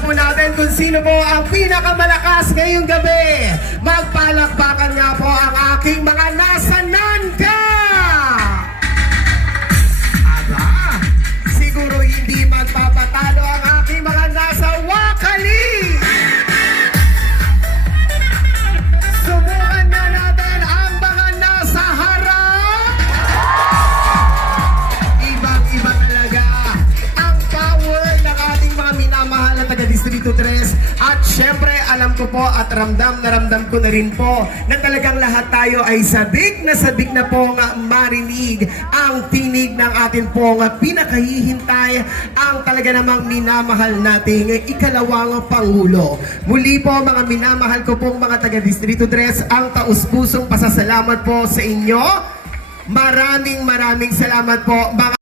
po natin kung sino po ang pinakamalakas ngayong gabi. Magpalakpakan nga po ang aking mga nasanan ka! Aba, siguro hindi magpapatalo ang aking mga nasa wakali! Subukan na natin ang mga nasa harap! Ibang-iba talaga ang power ng ating mga minamahal na taga-Distrito 3. At syempre, alam ko po at ramdam ko na rin po na talagang lahat tayo ay sabik na po nga marinig ang tinig ng atin po nga pinakahihintay ang talaga namang minamahal nating ikalawang Pangulo. Muli po mga minamahal ko pong mga taga-Distrito 3, ang taus-pusong pasasalamat po sa inyo. Maraming salamat po mga